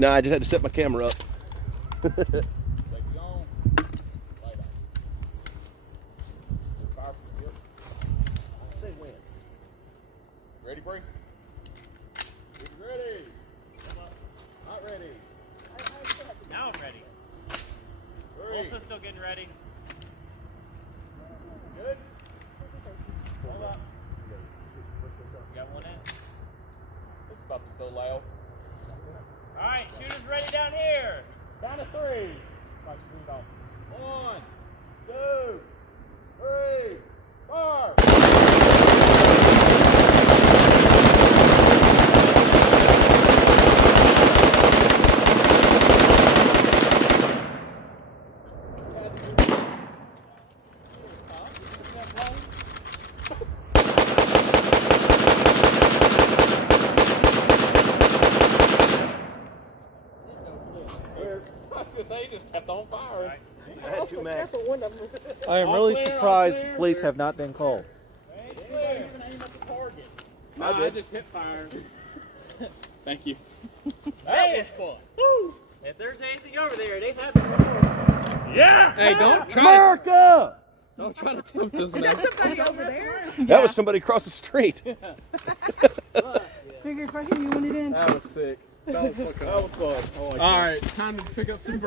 No, I just had to set my camera up. Ready, Bree? Ready. Not ready. Now I'm ready. Also still getting ready. Good. Hold up. You got one in? It's about to be so loud. Alright, shooters ready down here. Down to 3. 1, 2, 3, 4. They just kept on firing. I had 2 mags. I am really surprised police have not been called. I just hit fire. Thank you. That was fun. Woo! If there's anything over there, they have it. Yeah! Hey, don't try America! Don't try to tempt us now. Is that somebody over there? That was somebody across the street. Figure if I hit you, want it in. That was sick. That was fun. All right, time to pick up some.